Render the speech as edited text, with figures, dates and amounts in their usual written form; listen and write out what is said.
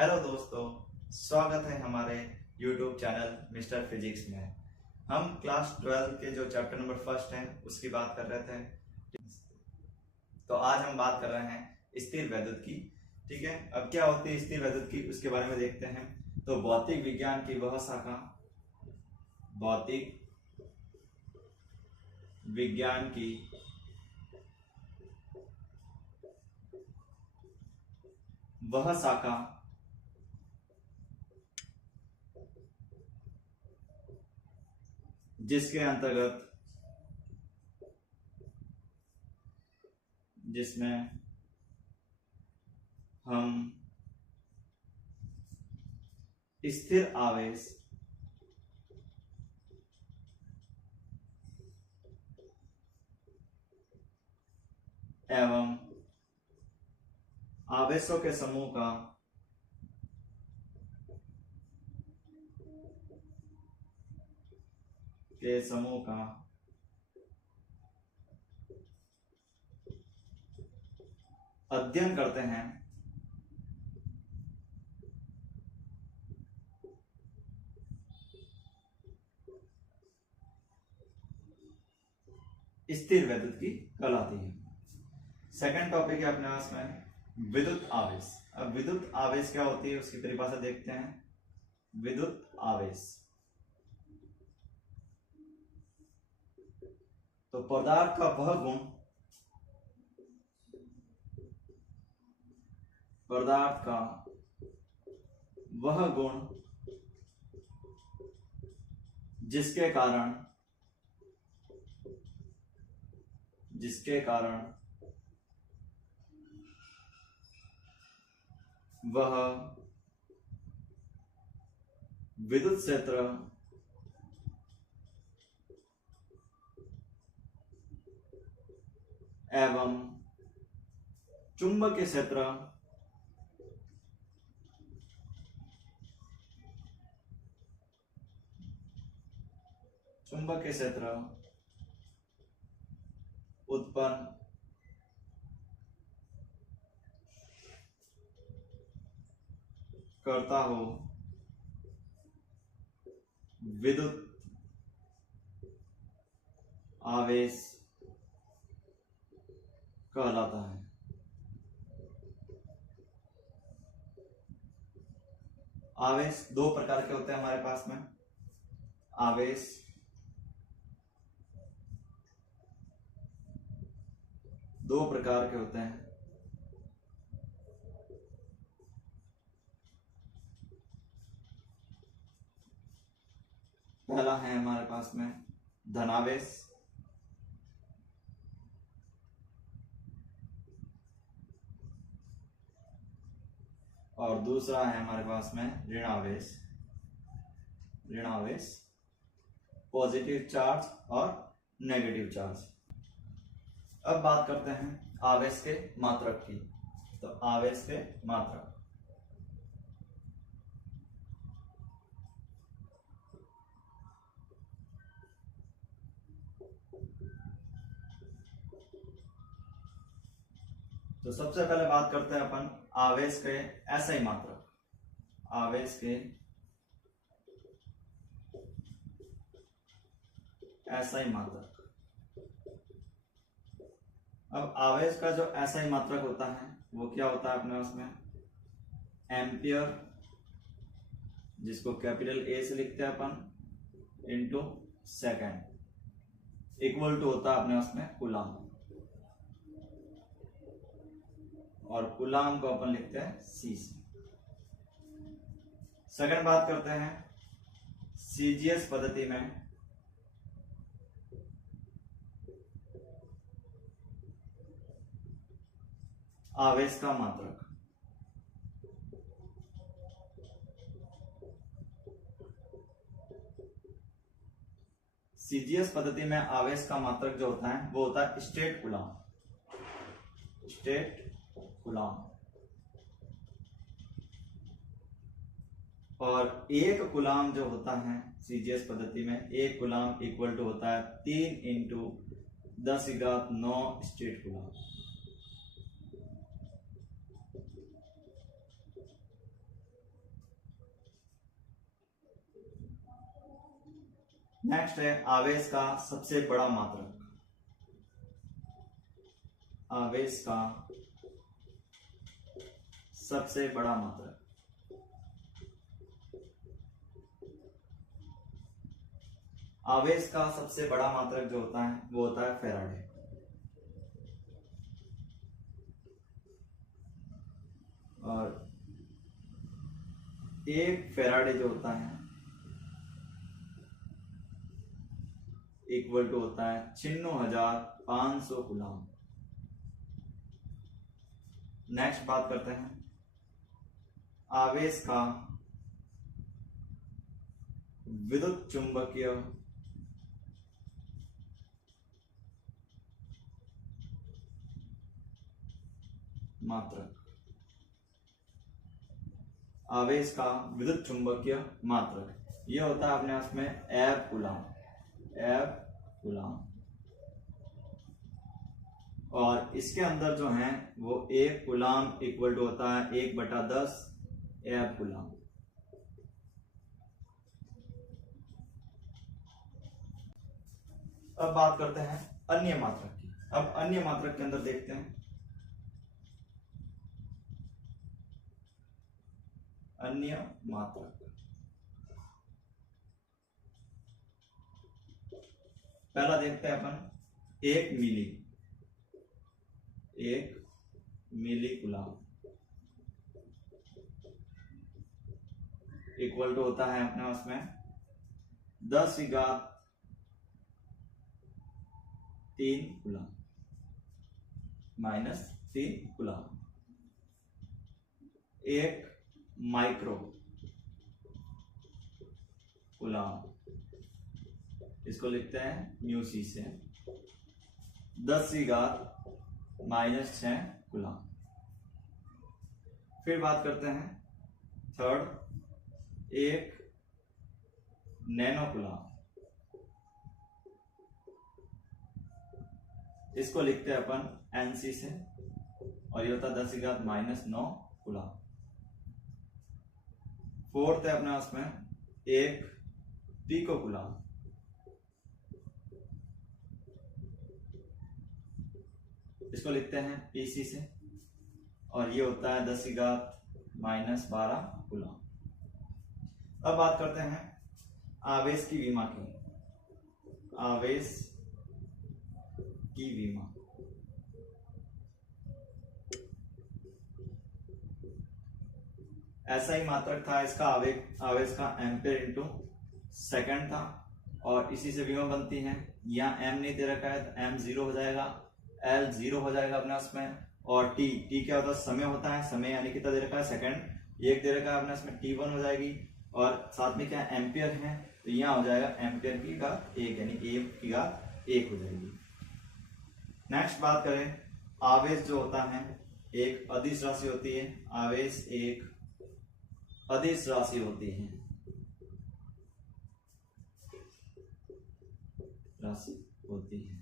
Hello दोस्तों, स्वागत है हमारे YouTube चैनल मिस्टर फिजिक्स में। हम क्लास 12 के जो चैप्टर नंबर फर्स्ट है उसकी बात कर रहे थे। तो आज हम बात कर रहे हैं स्थिर वैद्युत की। ठीक है, अब क्या होती है स्थिर वैद्युत की उसके बारे में देखते हैं। तो भौतिक विज्ञान की वह शाखा, भौतिक विज्ञान की वह शाखा जिसके अंतर्गत जिसमें हम स्थिर आवेश एवं आवेशों के समूह का अध्ययन करते हैं। स्थिर वैद्युत की कहलाती है। सेकंड टॉपिक है अपने पास में विद्युत आवेश। अब विद्युत आवेश क्या होती है उसकी परिभाषा देखते हैं। विद्युत आवेश तो पदार्थ का वह गुण, पदार्थ का वह गुण जिसके कारण वह विद्युत क्षेत्र एवं चुंबकीय क्षेत्र उत्पन्न करता हो, विद्युत आवेश कहलाता है। आवेश दो प्रकार के होते हैं हमारे पास में। आवेश दो प्रकार के होते हैं। पहला है हमारे पास में धनावेश और दूसरा है हमारे पास में ऋणावेश। पॉजिटिव चार्ज और नेगेटिव चार्ज। अब बात करते हैं आवेश के मात्रक की। तो आवेश के मात्रक, तो सबसे पहले बात करते हैं अपन आवेश के एसआई मात्रक। आवेश के एसआई मात्रक। अब आवेश का जो एसआई मात्रक होता है वो क्या होता है अपने उसमें एम्पियर, जिसको कैपिटल ए से लिखते हैं अपन, इनटू सेकेंड, इक्वल टू होता है अपने उसमें कूलाम, और कूलाम को अपन लिखते हैं सी से। सेकंड बात करते हैं सीजीएस पद्धति में आवेश का मात्रक। सीजीएस पद्धति में आवेश का मात्रक जो होता है वो होता है स्टेट कूलाम। और एक कूलाम जो होता है सीजीएस पद्धति में, एक कूलाम इक्वल टू होता है 3 इंटू 10⁹ स्टेट कूलाम। नेक्स्ट है आवेश का सबसे बड़ा मात्रक। आवेश का सबसे बड़ा मात्रक। आवेश का सबसे बड़ा मात्रक जो होता है वो होता है फैराडे। और एक फैराडे जो होता है इक्वल टू होता है 96,500 कूलम। नेक्स्ट बात करते हैं आवेश का विद्युत चुंबकीय मात्रक। आवेश का विद्युत चुंबकीय मात्रक ये होता है अपने पास में एफ कूलम। और इसके अंदर जो है वो 1 कूलम इक्वल टू होता है 1/10 एफ कूलम। अब बात करते हैं अन्य मात्रक की। अब अन्य मात्रक के अंदर देखते हैं अन्य मात्रक। पहला देखते हैं अपन 1 मिली कूलम इक्वल टू होता है अपने उसमें 10⁻³ कूलम -3 कूलम। 1 माइक्रो कूलम इसको लिखते हैं μc से 10⁻⁻6 कूलम। फिर बात करते हैं थर्ड 1 नैनो कूलम इसको लिखते हैं अपन nc से और ये होता है 10⁻⁹ कूलम। फोर्थ है अपने उसमें 1 पिको कूलम इसको लिखते हैं pc से और ये होता है 10⁻⁻12 कूलम। अब बात करते हैं आवेश की विमा की। आवेश की विमा ऐसा ही मात्रक था इसका आवेश का एम्पेयर इंटू सेकंड था और इसी से विमा बनती है। यहाँ m नहीं दे रखा है तो m 0 हो जाएगा, l 0 हो जाएगा अपने उसमें और t क्या होता है समय होता है, समय यानी कितना दे रखा है सेकंड 1 दे रखा है अपने उसमें t1 हो जाएगी और साथ में क्या एम्पियर है तो यहाँ हो जाएगा एम्पियर की घात 1 यानी a की घात 1 हो जाएगी। नेक्स्ट बात करें आवेश जो होता है एक अदिश राशि होती है। आवेश एक अदिश राशि होती है राशि होती है।